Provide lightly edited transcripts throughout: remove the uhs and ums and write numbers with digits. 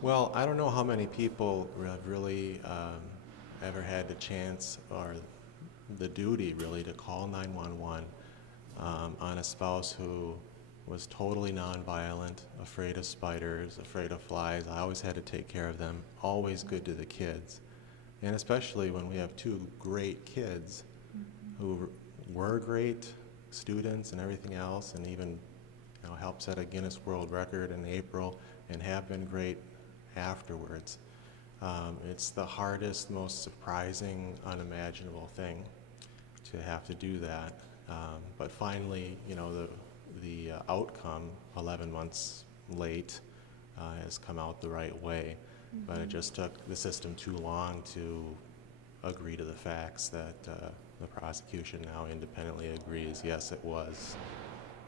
Well, I don't know how many people have really ever had the chance or the duty really to call 911 on a spouse who was totally nonviolent, afraid of spiders, afraid of flies. I always had to take care of them, always good to the kids. And especially when we have two great kids who were great students and everything else, and even helped set a Guinness World Record in April and have been great afterwards. It's the hardest, most surprising, unimaginable thing to have to do that. But finally, the outcome, 11 months late, has come out the right way. But it just took the system too long to agree to the facts that the prosecution now independently agrees, yes, it was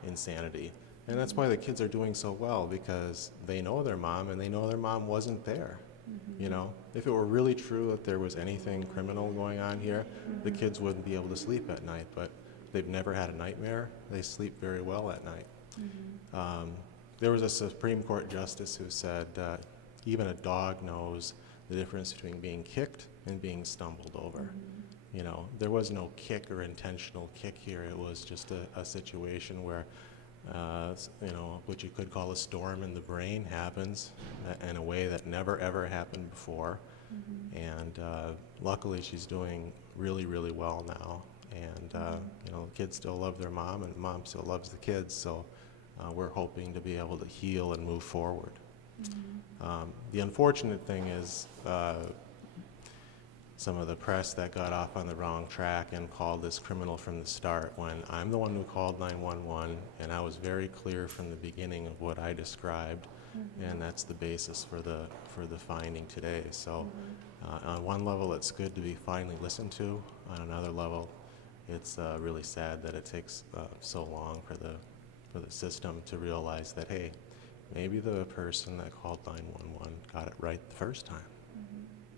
insanity. And that's why the kids are doing so well, because they know their mom and they know their mom wasn't there. If it were really true that there was anything criminal going on here, the kids wouldn't be able to sleep at night, but they've never had a nightmare. They sleep very well at night. There was a Supreme Court justice who said even a dog knows the difference between being kicked and being stumbled over. There was no kick or intentional kick here. It was just a situation where what you could call a storm in the brain happens in a way that never ever happened before. And luckily she's doing really, really well now. And the kids still love their mom and mom still loves the kids. So we're hoping to be able to heal and move forward. The unfortunate thing is some of the press that got off on the wrong track and called this criminal from the start, when I'm the one who called 911, and I was very clear from the beginning of what I described, and that's the basis for the finding today. So on one level it's good to be finally listened to. On another level it's really sad that it takes so long for the system to realize that, hey, maybe the person that called 911 got it right the first time.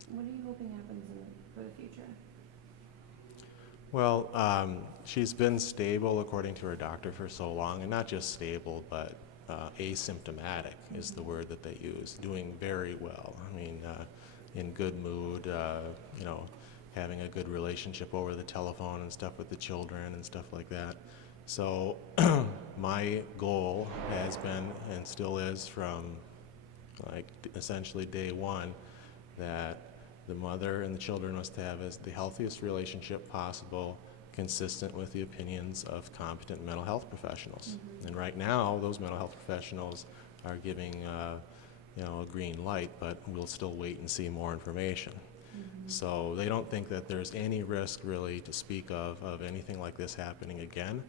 What are you hoping happens for the future? Well, she's been stable according to her doctor for so long, and not just stable, but asymptomatic is the word that they use, doing very well. I mean, in good mood, having a good relationship over the telephone and stuff with the children and stuff like that. So my goal has been, and still is, from essentially day one, that the mother and the children must have as the healthiest relationship possible, consistent with the opinions of competent mental health professionals. And right now, those mental health professionals are giving a green light, but we'll still wait and see more information. So they don't think that there's any risk really to speak of anything like this happening again.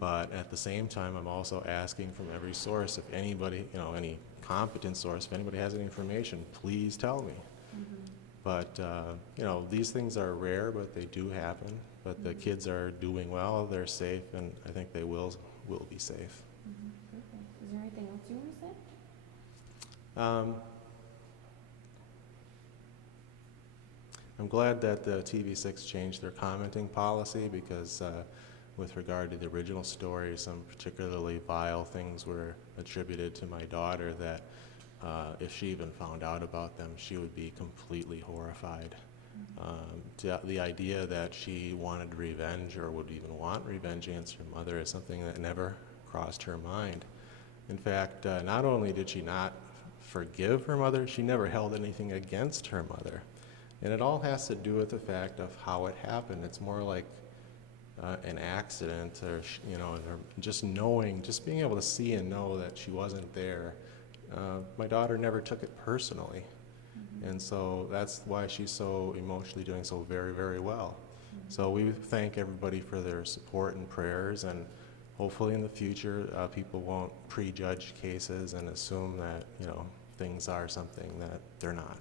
But at the same time, I'm also asking from every source, if anybody, any competent source, if anybody has any information, please tell me. But, these things are rare, but they do happen. But the kids are doing well, they're safe, and I think they will be safe. Perfect. Is there anything else you want to say? I'm glad that the TV6 changed their commenting policy, because with regard to the original story, some particularly vile things were attributed to my daughter that if she even found out about them, she would be completely horrified. The idea that she wanted revenge or would even want revenge against her mother is something that never crossed her mind. In fact, not only did she not forgive her mother, she never held anything against her mother. And it all has to do with the fact of how it happened. It's more like an accident, or just being able to see and know that she wasn't there. My daughter never took it personally, and so that's why she's so emotionally doing so very, very well. So we thank everybody for their support and prayers, and hopefully in the future people won't prejudge cases and assume that things are something that they're not.